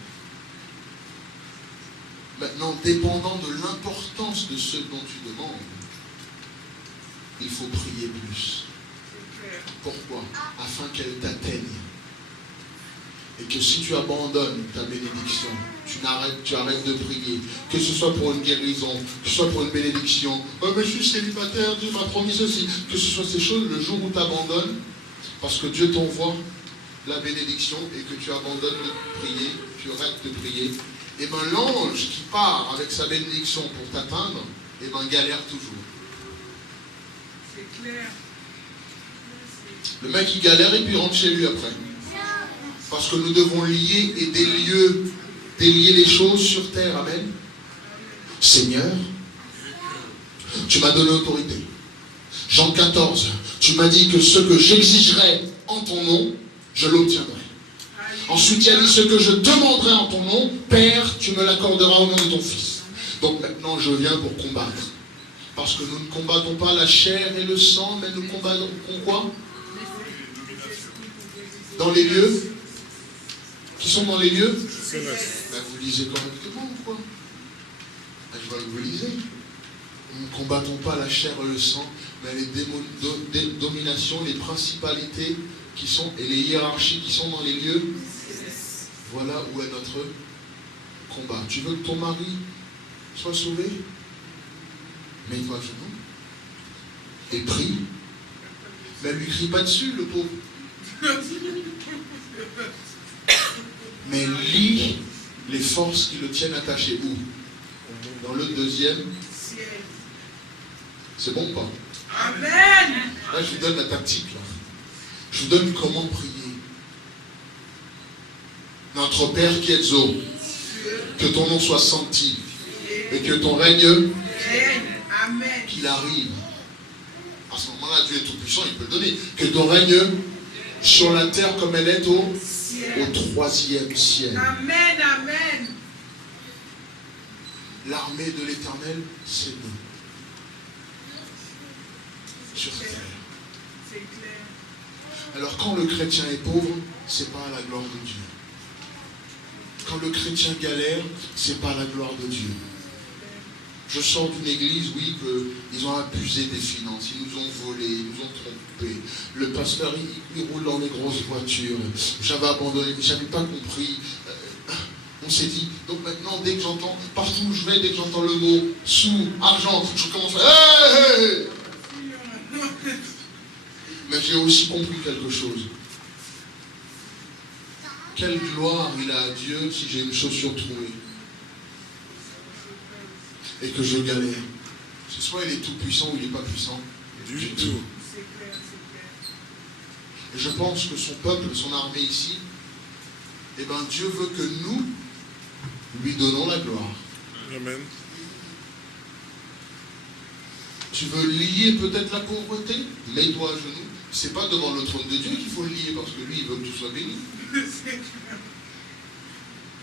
Maintenant, dépendant de l'importance de ce dont tu demandes, il faut prier plus. Pourquoi? Afin qu'elle t'atteigne. Et que si tu abandonnes ta bénédiction, tu arrêtes de prier, que ce soit pour une guérison, que ce soit pour une bénédiction, oh mais je suis célibataire, Dieu m'a promis ceci, que ce soit ces choses, le jour où tu abandonnes, parce que Dieu t'envoie la bénédiction et que tu abandonnes de prier, tu arrêtes de prier, et bien l'ange qui part avec sa bénédiction pour t'atteindre, et bien galère toujours. C'est clair. Le mec il galère et puis il rentre chez lui après. Parce que nous devons lier et délier les choses sur terre. Amen. Seigneur, tu m'as donné l'autorité. Jean 14, tu m'as dit que ce que j'exigerai en ton nom, je l'obtiendrai. Ensuite, il a dit ce que je demanderai en ton nom, Père, tu me l'accorderas au nom de ton Fils. Donc maintenant, je viens pour combattre. Parce que nous ne combattons pas la chair et le sang, mais nous combattons quoi? Dans les lieux qui sont dans les lieux? Ben, vous lisez correctement ou quoi? Ben, je vois que vous lisez. Nous ne combattons pas la chair et le sang, mais les dominations, les principalités qui sont, et les hiérarchies qui sont dans les lieux. Voilà où est notre combat. Tu veux que ton mari soit sauvé? Mets-toi à genoux et prie. Mais lui crie pas dessus, le pauvre. Mais lis les forces qui le tiennent attaché. Où? Dans le deuxième. C'est bon ou pas? Amen. Là, je vous donne la tactique. Là. Je vous donne comment prier. Notre Père qui es aux, que ton nom soit sanctifié et que ton règne, qu'il arrive. À ce moment-là, Dieu est tout puissant, il peut le donner. Que ton règne sur la terre comme elle est au troisième ciel. Amen, amen. L'armée de l'Éternel, c'est nous. Sur terre. C'est clair. Alors quand le chrétien est pauvre, c'est pas à la gloire de Dieu. Quand le chrétien galère, c'est pas à la gloire de Dieu. Je sors d'une église, oui, qu'ils ont abusé des finances, ils nous ont volé, ils nous ont trompés. Le pasteur, il roule dans les grosses voitures. J'avais abandonné, mais je n'avais pas compris. On s'est dit, donc maintenant, dès que j'entends, partout où je vais, dès que j'entends le mot sous, argent, je commence à... Hey, hey, hey. Mais j'ai aussi compris quelque chose. Quelle gloire il a à Dieu si j'ai une chaussure trouée et que je galère. C'est soit il est tout puissant ou il n'est pas puissant. Du tout. C'est clair, c'est clair. Et je pense que son peuple, son armée ici, eh bien Dieu veut que nous lui donnons la gloire. Amen. Tu veux lier peut-être la pauvreté? Mets-toi à genoux. C'est pas devant le trône de Dieu qu'il faut le lier, parce que lui, il veut que tu sois béni. C'est clair.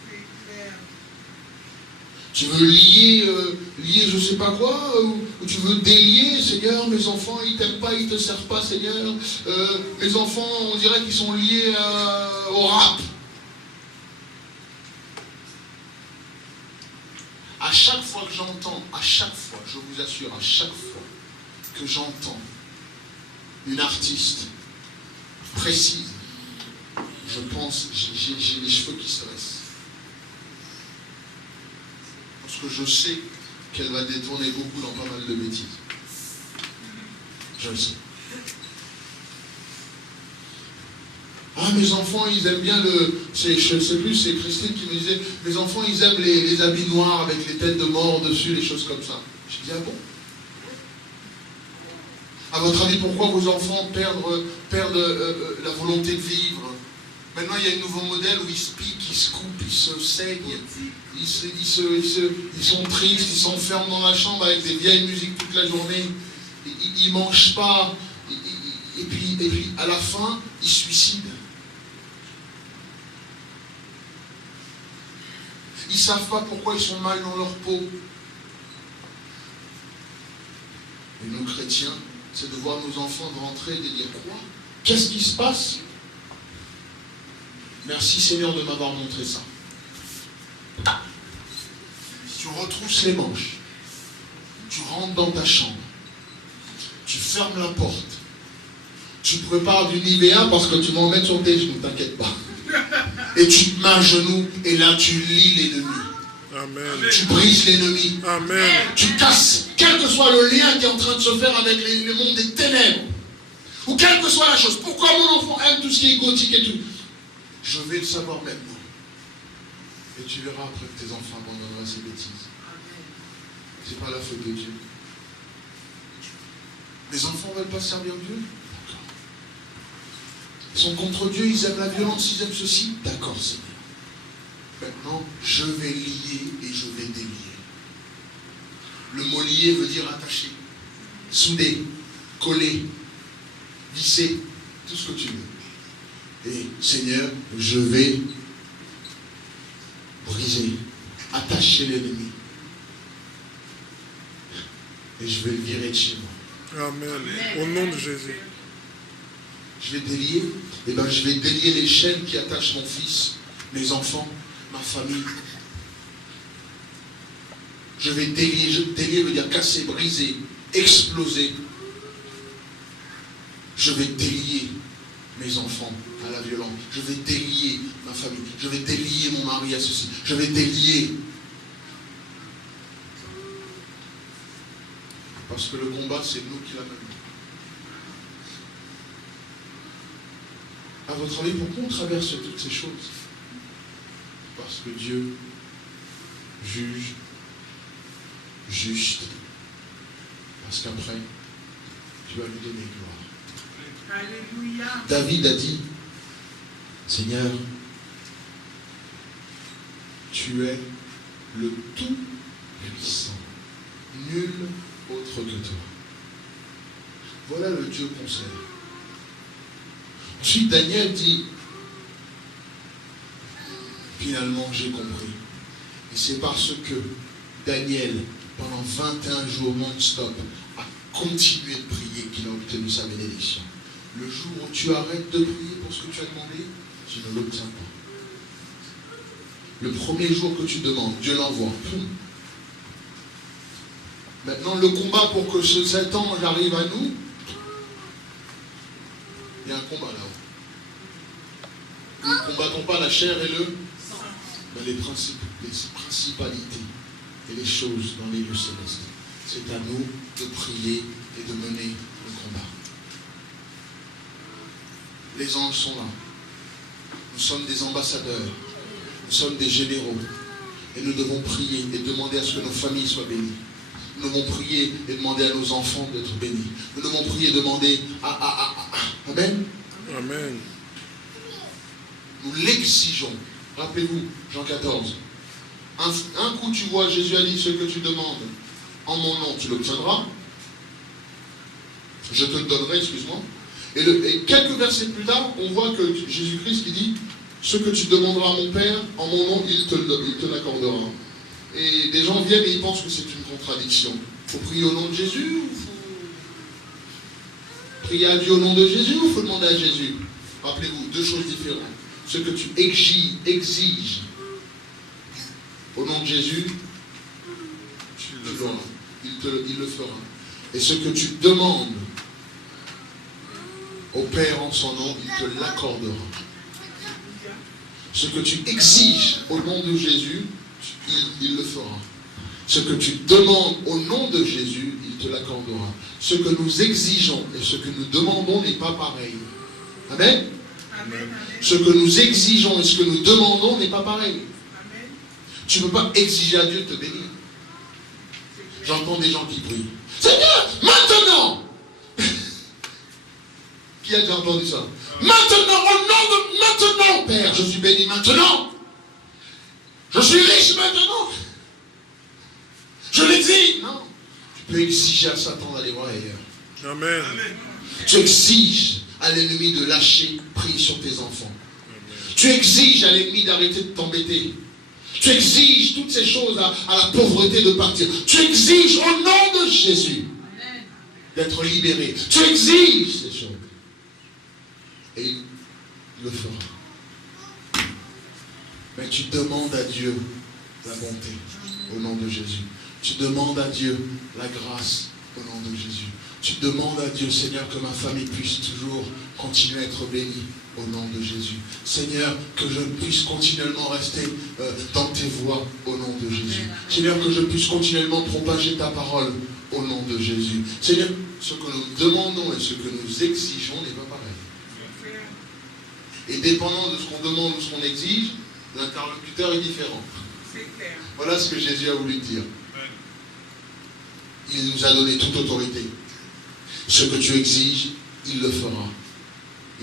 C'est clair. Tu veux lier, je sais pas quoi, ou tu veux délier, Seigneur, mes enfants, ils t'aiment pas, ils te servent pas, Seigneur. Mes enfants, on dirait qu'ils sont liés au rap. À chaque fois que j'entends, à chaque fois, je vous assure, à chaque fois que j'entends une artiste précise, je pense, j'ai les cheveux qui se dressent. Parce que je sais qu'elle va détourner beaucoup dans pas mal de bêtises. Je le sais. Ah, mes enfants, ils aiment bien je ne sais plus, c'est Christine qui me disait, mes enfants, ils aiment les habits noirs avec les têtes de mort dessus, les choses comme ça. Je dis, ah bon? À votre avis, pourquoi vos enfants perdent la volonté de vivre? Maintenant, il y a un nouveau modèle où ils se piquent, ils se coupent, ils se saignent, ils sont tristes, ils s'enferment dans la chambre avec des vieilles musiques toute la journée, ils ne mangent pas, et puis à la fin, ils se suicident. Ils ne savent pas pourquoi ils sont mal dans leur peau. Et nous, chrétiens, c'est de voir nos enfants rentrer et de dire quoi? Qu'est-ce qui se passe? Merci Seigneur de m'avoir montré ça. Tu retrousses les manches. Tu rentres dans ta chambre. Tu fermes la porte. Tu prépares du Nivea parce que tu vas en mettre sur tes genoux, t'inquiète pas. Et tu te mets à genoux et là tu lis l'ennemi. Amen. Tu brises l'ennemi. Amen. Tu casses, quel que soit le lien qui est en train de se faire avec le monde des ténèbres. Ou quelle que soit la chose. Pourquoi mon enfant aime tout ce qui est gothique et tout? Je vais le savoir maintenant. Et tu verras après que tes enfants abandonneront ces bêtises. C'est pas la faute de Dieu. Les enfants ne veulent pas servir Dieu? D'accord. Ils sont contre Dieu, ils aiment la violence, ils aiment ceci? D'accord, Seigneur. Maintenant, je vais lier et je vais délier. Le mot lier veut dire attacher, souder, coller, visser, tout ce que tu veux. Et Seigneur, je vais briser, attacher l'ennemi. Et je vais le virer de chez moi. Amen. Au nom de Jésus. Je vais délier. Et bien je vais délier les chaînes qui attachent mon fils, mes enfants, ma famille. Je vais délier. Délier veut dire casser, briser, exploser. Je vais délier mes enfants à la violence. Je vais délier ma famille. Je vais délier mon mari à ceci. Je vais délier. Parce que le combat, c'est nous qui l'amenons. À votre avis, pourquoi on traverse toutes ces choses? Parce que Dieu juge juste. Parce qu'après, tu vas lui donner gloire. Alléluia. David a dit, Seigneur, tu es le tout-puissant. Nul autre que toi. Voilà le Dieu qu'on sert. Ensuite, Daniel dit, finalement, j'ai compris. Et c'est parce que Daniel, pendant 21 jours non-stop, a continué de prier qu'il a obtenu sa bénédiction. Le jour où tu arrêtes de prier pour ce que tu as demandé, tu ne l'obtiens pas. Le premier jour que tu demandes, Dieu l'envoie. Maintenant, le combat pour que cet ange arrive à nous, il y a un combat là-haut. Nous ne combattons pas la chair et le sang, mais les principalités et les choses dans les lieux célestes. C'est à nous de prier et de mener le combat. Les anges sont là. Nous sommes des ambassadeurs. Nous sommes des généraux. Et nous devons prier et demander à ce que nos familles soient bénies. Nous devons prier et demander à nos enfants d'être bénis. Nous devons prier et demander Amen. Amen. Nous l'exigeons. Rappelez-vous, Jean 14. Un coup tu vois, Jésus a dit ce que tu demandes en mon nom, tu l'obtiendras. Je te le donnerai, excuse-moi. Et quelques versets plus tard, on voit que Jésus-Christ qui dit ce que tu demanderas à mon Père en mon nom, il te l'accordera. Et des gens viennent et ils pensent que c'est une contradiction. Il faut prier au nom de Jésus ou il faut prier à Dieu au nom de Jésus ou il faut demander à Jésus? Rappelez-vous, deux choses différentes. Ce que tu exiges au nom de Jésus, tu l'auras. Il le fera. Et ce que tu demandes au Père en son nom, il te l'accordera. Ce que tu exiges au nom de Jésus, il le fera. Ce que tu demandes au nom de Jésus, il te l'accordera. Ce que nous exigeons et ce que nous demandons n'est pas pareil. Amen. Amen. Ce que nous exigeons et ce que nous demandons n'est pas pareil. Amen. Tu ne peux pas exiger à Dieu de te bénir. J'entends des gens qui prient. Seigneur, maintenant. Qui a déjà entendu ça? Maintenant, au nom de maintenant, Père, je suis béni maintenant. Je suis riche maintenant. Je l'exige. Non. Tu peux exiger à Satan d'aller voir ailleurs. Amen. Tu exiges à l'ennemi de lâcher prise sur tes enfants. Tu exiges à l'ennemi d'arrêter de t'embêter. Tu exiges toutes ces choses à la pauvreté de partir. Tu exiges au nom de Jésus d'être libéré. Tu exiges ces choses. Et il le fera. Mais tu demandes à Dieu la bonté au nom de Jésus. Tu demandes à Dieu la grâce au nom de Jésus. Tu demandes à Dieu, Seigneur, que ma famille puisse toujours continuer à être bénie au nom de Jésus. Seigneur, que je puisse continuellement rester dans tes voies au nom de Jésus. Seigneur, que je puisse continuellement propager ta parole au nom de Jésus. Seigneur, ce que nous demandons et ce que nous exigeons n'est pas pareil. Et dépendant de ce qu'on demande ou ce qu'on exige, l'interlocuteur est différent. Voilà ce que Jésus a voulu dire. Il nous a donné toute autorité. Ce que tu exiges, il le fera.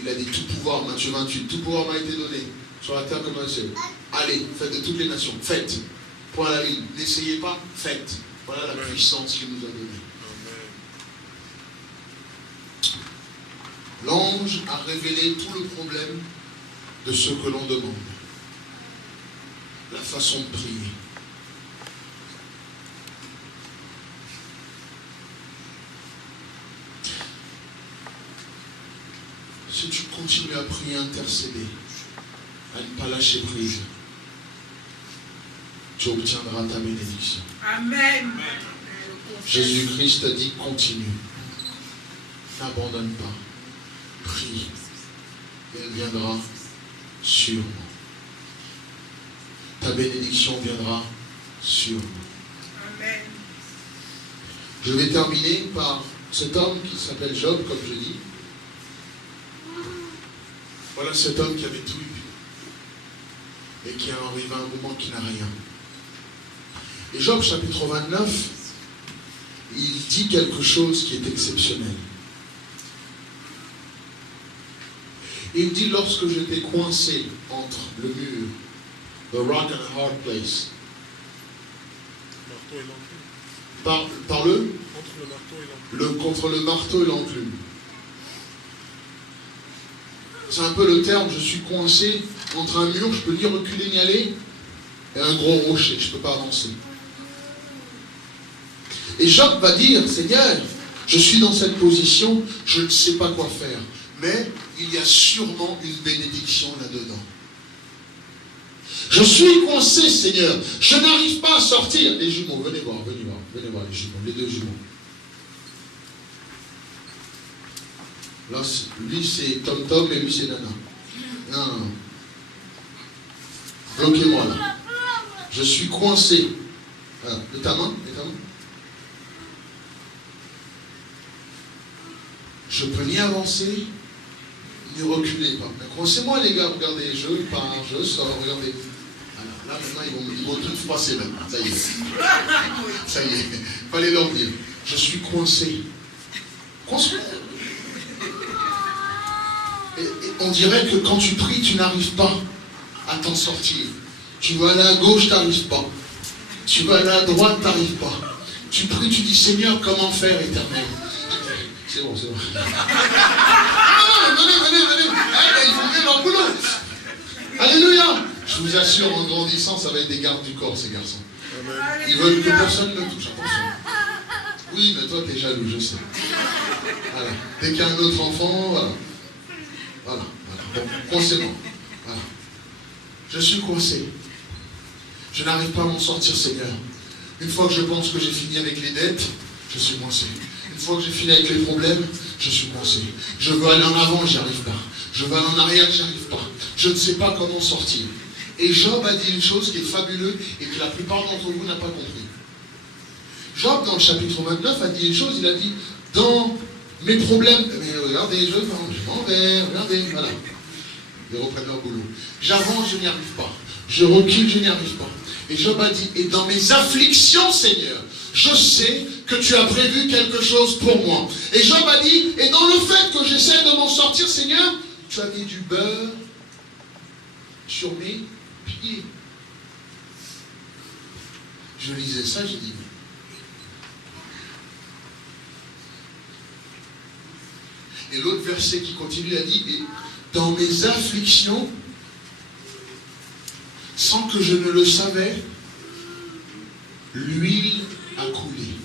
Il a dit tout pouvoir, Matthieu 28, tout pouvoir m'a été donné sur la terre comme un ciel. Allez, faites de toutes les nations, faites. Point à la ligne, n'essayez pas, faites. Voilà la puissance qu'il nous a donnée. L'ange a révélé tout le problème de ce que l'on demande. La façon de prier. Si tu continues à prier, intercéder, à ne pas lâcher prise, tu obtiendras ta bénédiction. Amen. Jésus-Christ a dit continue. N'abandonne pas. Prie. Elle viendra sûrement. Ta bénédiction viendra sûrement. Amen. Je vais terminer par cet homme qui s'appelle Job, comme je dis. Voilà cet homme qui avait tout eu et qui est arrivé à un moment qui n'a rien. Et Job chapitre 29, il dit quelque chose qui est exceptionnel. Il dit lorsque j'étais coincé entre le mur, the rock and a hard place. Par le contre le marteau et l'enclume. C'est un peu le terme, je suis coincé entre un mur, je peux ni reculer ni aller, et un gros rocher, je ne peux pas avancer. Et Job va dire, Seigneur, je suis dans cette position, je ne sais pas quoi faire, mais il y a sûrement une bénédiction là-dedans. Je suis coincé, Seigneur, je n'arrive pas à sortir. Les jumeaux, venez voir les jumeaux, les deux jumeaux. Là, lui c'est Tom Tom et lui c'est Nana. Non. Bloquez-moi là. Je suis coincé. Alors, de ta main, Je peux ni avancer, Ne reculez pas. Croisez-moi les gars, regardez, je pars, je sors, regardez. Voilà. Là maintenant ils vont tout froisser même. Ça y est. Ça y est. Fallait leur dire. Je suis coincé. Coincé. Et on dirait que quand tu pries, tu n'arrives pas à t'en sortir. Tu vas aller à gauche, tu n'arrives pas. Tu vas aller à droite, tu n'arrives pas. Tu pries, tu dis Seigneur, comment faire, éternel? C'est bon, c'est bon. Ah, venez. Ils font bien leur boulot. Alléluia. Je vous assure, en grandissant, ça va être des gardes du corps, ces garçons. Ils veulent que personne ne touche. Attention. Oui, mais toi, tu es jaloux, je sais. Voilà. Dès qu'il y a un autre enfant, voilà. Voilà. Bon, coincez-moi. Voilà. Je suis coincé. Je n'arrive pas à m'en sortir, Seigneur. Une fois que je pense que j'ai fini avec les dettes, je suis coincé. Une fois que j'ai fini avec les problèmes, je suis coincé. Je veux aller en avant, j'y arrive pas. Je veux aller en arrière, j'y arrive pas. Je ne sais pas comment sortir. Et Job a dit une chose qui est fabuleuse et que la plupart d'entre vous n'ont pas compris. Job, dans le chapitre 29, a dit une chose, il a dit, dans mes problèmes, mais regardez, je m'en vais, regardez, voilà. Ils reprennent leur boulot. J'avance, je n'y arrive pas. Je recule, je n'y arrive pas. Et Job a dit, et dans mes afflictions, Seigneur, je sais que tu as prévu quelque chose pour moi. Et Job a dit, et dans le fait que j'essaie de m'en sortir, Seigneur, tu as mis du beurre sur mes pieds. Je lisais ça, j'ai dit, et l'autre verset qui continue a dit, et dans mes afflictions, sans que je ne le savais, l'huile a coulé.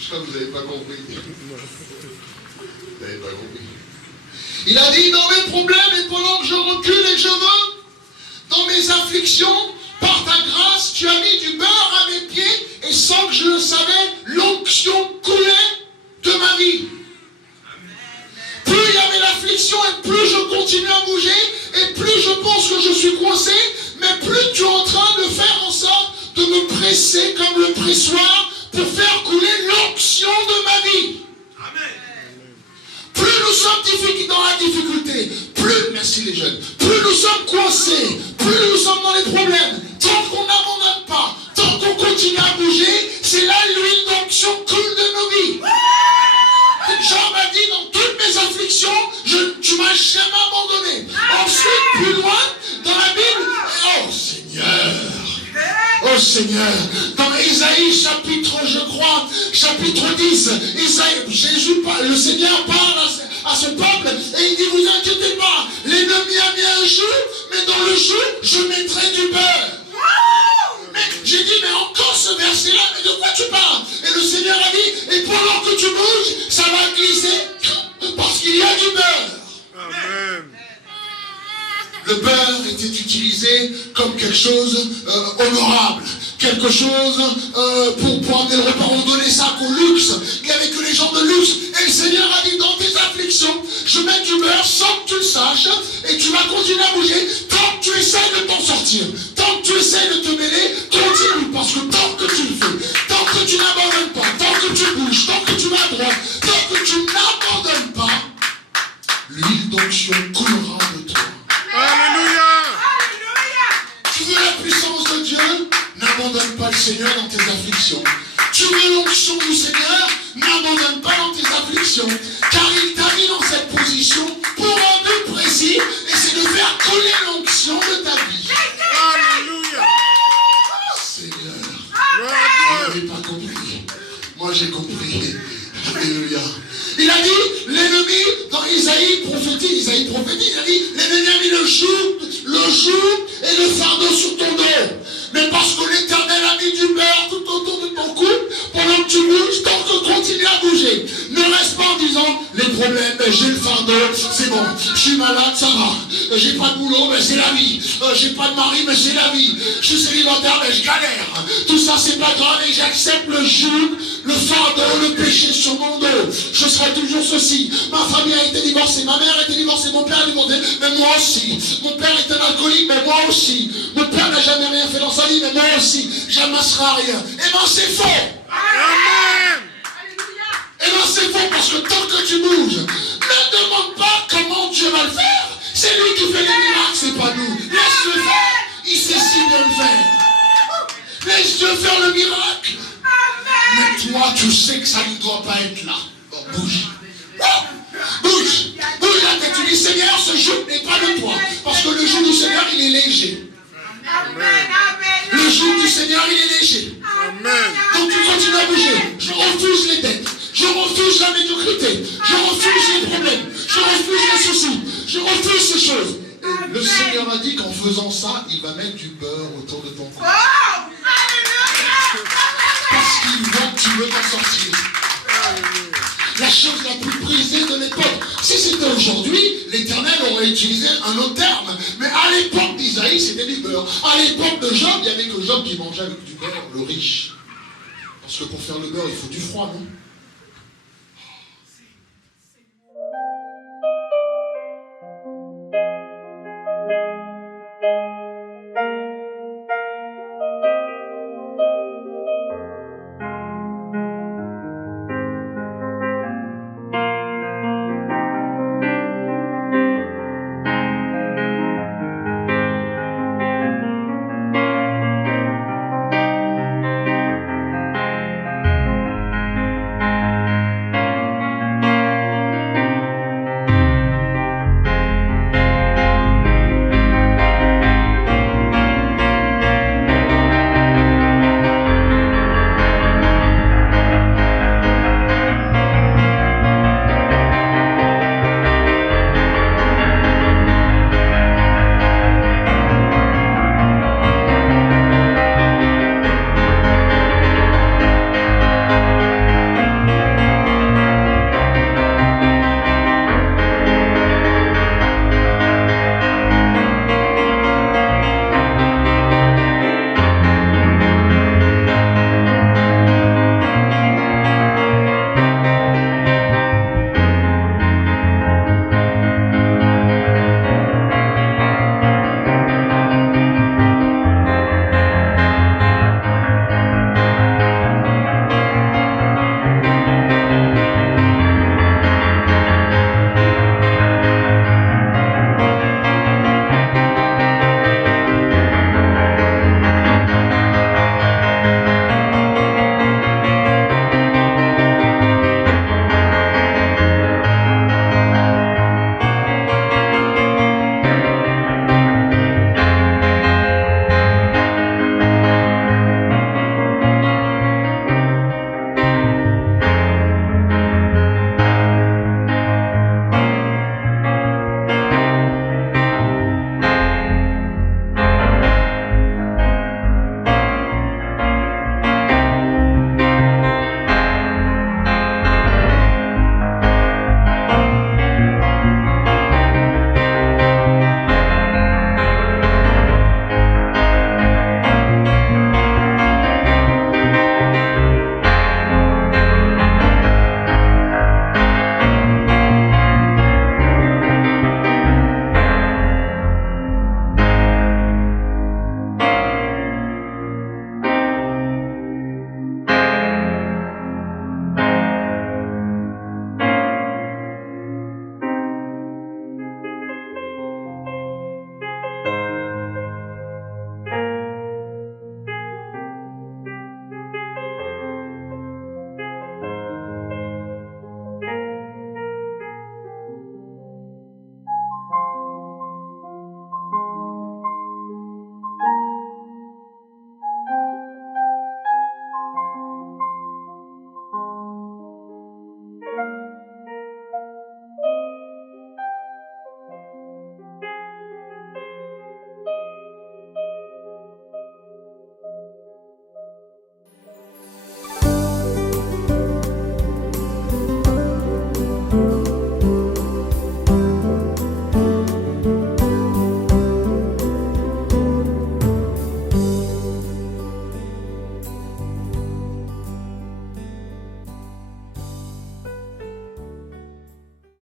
Je crois que vous n'avez pas compris. Vous n'avez pas compris. Il a dit, dans mes problèmes, et pendant que je recule et que je veux, dans mes afflictions, par ta grâce, tu as mis du beurre à mes pieds, et sans que je le savais, l'onction coulait de ma vie. Plus il y avait l'affliction et plus je continue à bouger, et plus je pense que je suis coincé, mais plus tu es en train de faire en sorte de me presser comme le pressoir pour faire couler l'onction de ma vie. Plus nous sommes dans la difficulté, plus, merci les jeunes, plus nous sommes coincés, plus nous sommes dans les problèmes, tant qu'on n'abandonne pas, tant qu'on continue à bouger, c'est là l'huile d'onction coule de nos vies. Job a dit, dans toutes mes afflictions, tu m'as jamais abandonné. Ensuite, plus loin, dans la Bible, oh Seigneur, dans Isaïe chapitre, je crois, chapitre 10, le Seigneur parle à ce peuple et il dit, vous inquiétez pas, l'ennemi a mis un joug, mais dans le joug, je mettrai du beurre. Mais j'ai dit, mais encore ce verset-là, mais de quoi tu parles? Et le Seigneur a dit, et pendant que tu bouges, ça va glisser, parce qu'il y a du beurre. Amen. Le beurre était utilisé comme quelque chose honorable, quelque chose pour amener le repas. On donnait ça qu'au luxe. Il n'y avait que les gens de luxe. Et le Seigneur a dit, dans tes afflictions, je mets du beurre sans que tu le saches, et tu vas continuer à bouger tant que tu essaies de t'en sortir. Tant que tu essaies de te mêler, continue. Parce que tant que tu le fais, tant que tu n'abandonnes pas, tant que tu bouges, tant que tu vas à droite, tant que tu n'abandonnes pas, l'huile d'onction coulera de toi. Alléluia. Tu veux la puissance de Dieu? N'abandonne pas le Seigneur dans tes afflictions. Tu veux l'onction du Seigneur? N'abandonne pas dans tes afflictions. Car il t'a mis dans cette position pour un but précis, et c'est de faire coller l'onction de ta vie. Alléluia. Seigneur, Gloire vous n'avez pas compris. Moi j'ai compris. Alléluia. Il a dit, l'ennemi, dans Isaïe prophétise, il a dit, l'ennemi a mis le joug et le fardeau sur ton dos. Mais parce que l'Éternel a mis du beurre tout autour de ton cou, pendant que tu bouges, tant que continue à bouger. Ne reste pas en disant, les problèmes, j'ai le fardeau, c'est bon. Je suis malade, ça va. J'ai pas de boulot, mais c'est la vie. J'ai pas de mari, mais c'est la vie. Je suis célibataire, mais je galère. Tout ça, c'est pas grave, et j'accepte le joug, le fardeau, le péché sur mon dos. Je serai toujours ceci. Ma famille a été divorcée, ma mère a été divorcée, mon père a été divorcé, mais moi aussi. Mon père est un alcoolique, mais moi aussi. Mon père n'a jamais rien fait dans sa vie, mais moi aussi. J'amasserai rien. Eh bien, c'est faux. Amen. Eh bien, c'est faux parce que tant que tu bouges, ne demande pas comment Dieu va le faire. C'est lui qui fait les miracles, c'est pas nous. Laisse-le faire. Il sait si bien le faire. Laisse-le faire le miracle. Mais toi, tu sais que ça ne doit pas être là. Bon, bouge. Oh, bouge. Bouge la tête. Tu dis, Seigneur, ce jour n'est pas de toi. Parce que le jour du Seigneur, il est léger. Le jour du Seigneur, il est léger. Amen. Donc tu continues à bouger. Je refuse les dettes. Je refuse la médiocrité. Je refuse les problèmes. Je refuse les soucis. Je refuse ces choses. Et le Seigneur a dit qu'en faisant ça, il va mettre du beurre autour de ton cou. Parce qu'il voit que tu veux t'en sortir. La chose la plus prisée de l'époque. Si c'était aujourd'hui, l'Éternel aurait utilisé un autre terme. Mais à l'époque d'Isaïe, c'était du beurre. À l'époque de Job, il n'y avait que Job qui mangeait avec du beurre, le riche. Parce que pour faire le beurre, il faut du froid, non?